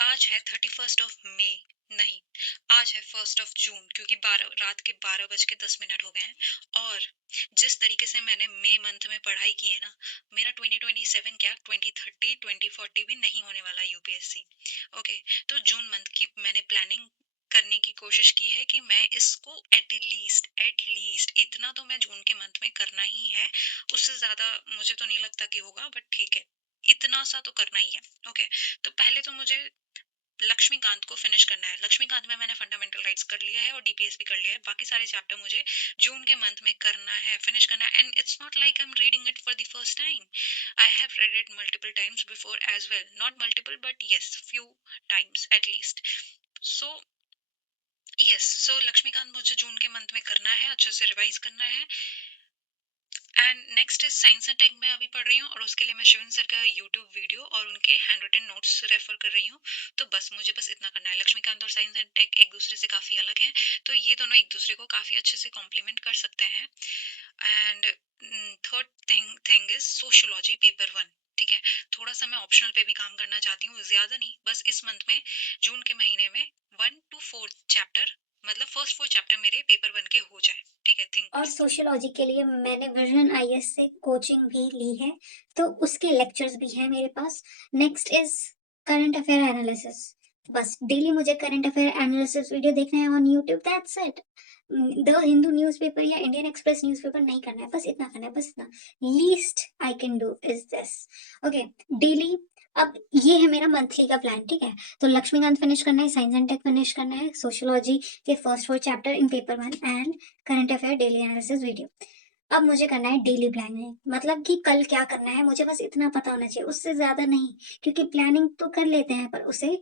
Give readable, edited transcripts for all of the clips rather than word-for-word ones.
आज है 31 मई। नहीं, आज है 1 जून, क्योंकि 12 रात के 12 बज के 10 मिनट हो गए हैं। और जिस तरीके से मैंने मई मंथ में पढ़ाई की है ना, मेरा 2027 क्या 2030 2040 भी नहीं होने वाला यूपीएससी। ओके। तो जून मंथ की मैंने प्लानिंग करने की कोशिश की है कि मैं इसको एट लीस्ट इतना तो मैं जून के मंथ में करना ही है। उससे ज्यादा मुझे तो नहीं लगता कि होगा, बट ठीक है, इतना सा तो करना ही है। ओके। तो पहले तो मुझे लक्ष्मीकांत को फिनिश करना है। लक्ष्मीकांत में मैंने फंडामेंटल राइट्स कर लिया है और डीपीएस भी कर लिया है। बाकी सारे चैप्टर मुझे जून के मंथ में करना है, फिनिश करना है। And it's not like I am reading it for the first time. I have read it multiple times before as well, not multiple but yes few times at least. So Laxmikant मुझे जून के month में करना है, अच्छे से revise करना है। And next is science and tech में अभी पढ़ रही हूँ, और उसके लिए मैं शिवन सर का यूट्यूब वीडियो और उनके हैंड रिटन नोट्स रेफर कर रही हूँ। तो मुझे बस इतना करना है। लक्ष्मीकांत और साइंस एंड टेक एक दूसरे से काफ़ी अलग हैं, तो ये दोनों एक दूसरे को काफ़ी अच्छे से कॉम्प्लीमेंट कर सकते हैं। And third thing is sociology paper 1। ठीक है, थोड़ा सा मैं ऑप्शनल पे भी काम करना चाहती हूँ, ज्यादा नहीं, बस इस मंथ में जून के महीने में 1 to 4 चैप्टर, मतलब फर्स्ट 4 चैप्टर मेरे पेपर 1 के हो जाए। ठीक है, थिंक और बस। सोशियोलॉजी के लिए मैंने विजन आईएएस से कोचिंग भी ली है, तो उसके लेक्चर्स भी हैं मेरे पास। Next is current affair analysis. बस डेली मुझे करंट अफेयर एनालिसिस वीडियो देखना है on YouTube, that's it. The Hindu newspaper या इंडियन एक्सप्रेस न्यूज़पेपर नहीं करना है, बस इतना करना है, बस इतना। Least I can do is this. Okay, daily. अब ये है मेरा मंथली का प्लान, ठीक है। तो लक्ष्मीकांत फिनिश करना है, साइंस एंड टेक फिनिश करना है, सोशियोलॉजी के first 4 chapter in paper 1 and current affair daily analysis video. अब मुझे करना है डेली प्लानिंग, मतलब कि कल क्या करना है मुझे बस इतना पता होना चाहिए, उससे ज्यादा नहीं। क्योंकि प्लानिंग तो कर लेते हैं पर उसे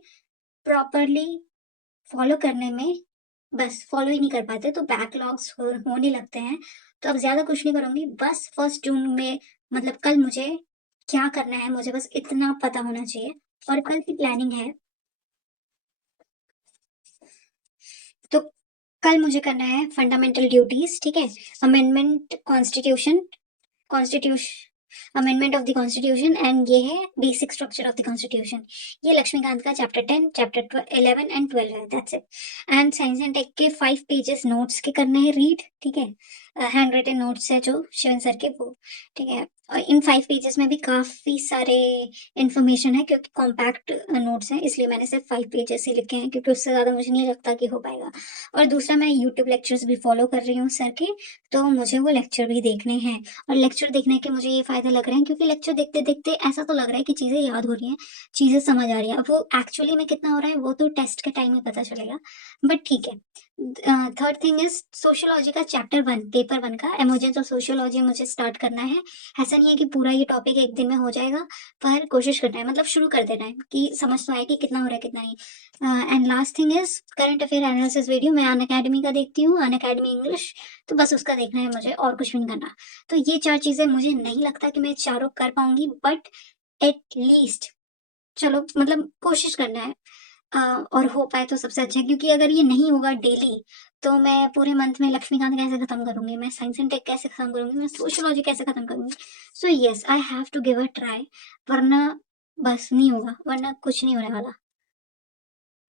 प्रॉपरली फॉलो करने में बस फॉलो ही नहीं कर पाते, तो बैकलॉग्स होने लगते हैं। तो अब ज्यादा कुछ नहीं करूंगी, बस 1 जून में, मतलब कल मुझे क्या करना है मुझे बस इतना पता होना चाहिए। और कल की प्लानिंग है, तो कल मुझे करना है फंडामेंटल ड्यूटीज, ठीक है। Amendment constitution amendment of the constitution, and ये है basic structure of the constitution. ये लक्ष्मीकांत का चैप्टर 10, चैप्टर 11 एंड 12 है, that's it. And science and tech के 5 पेजेस नोट्स के करने हैं रीड, ठीक है। हैंड रिटन नोट्स है जो शिवन सर के, वो, ठीक है। और इन 5 पेजेस में भी काफी सारे इन्फॉर्मेशन है, क्योंकि कॉम्पैक्ट नोट्स हैं, इसलिए मैंने सिर्फ 5 पेजेस ही लिखे हैं, क्योंकि उससे ज्यादा मुझे नहीं लगता कि हो पाएगा। और दूसरा, मैं यूट्यूब लेक्चर्स भी फॉलो कर रही हूँ सर के, तो मुझे वो लेक्चर भी देखने हैं। और लेक्चर देखने के मुझे ये फायदा लग रहा है, क्योंकि लेक्चर देखते देखते ऐसा तो लग रहा है कि चीजें याद हो रही हैं, चीजें समझ आ रही है। अब वो एक्चुअली में कितना हो रहा है वो तो टेस्ट के टाइम ही पता चलेगा, बट ठीक है। थर्ड थिंग इज सोशियोलॉजी का चैप्टर 1 पेपर 1 का इमर्जेंस ऑफ सोशियोलॉजी मुझे स्टार्ट करना है। ऐसा नहीं है कि पूरा ये टॉपिक एक दिन में हो जाएगा, पर कोशिश करना है, मतलब शुरू कर देना है कि समझ तो आए कि कितना हो रहा है कितना नहीं। And last thing is current affair analysis video मैं अन अकेडमी का देखती हूँ, अन अकेडमी इंग्लिश, तो बस उसका देखना है मुझे, और कुछ भी नहीं करना। तो ये 4 चीजें मुझे नहीं लगता कि मैं चारों कर पाऊंगी, बट एट लीस्ट चलो, मतलब कोशिश करना है। और हो पाए तो सबसे अच्छा है, क्योंकि अगर ये नहीं होगा डेली, तो मैं पूरे मंथ में लक्ष्मीकांत कैसे खत्म करूंगी, मैं साइंस एंड टेक कैसे खत्म करूंगी, मैं सोशियोलॉजी कैसे खत्म करूंगी। So yes, I have to give a try, वरना बस नहीं होगा, वरना कुछ नहीं होने वाला।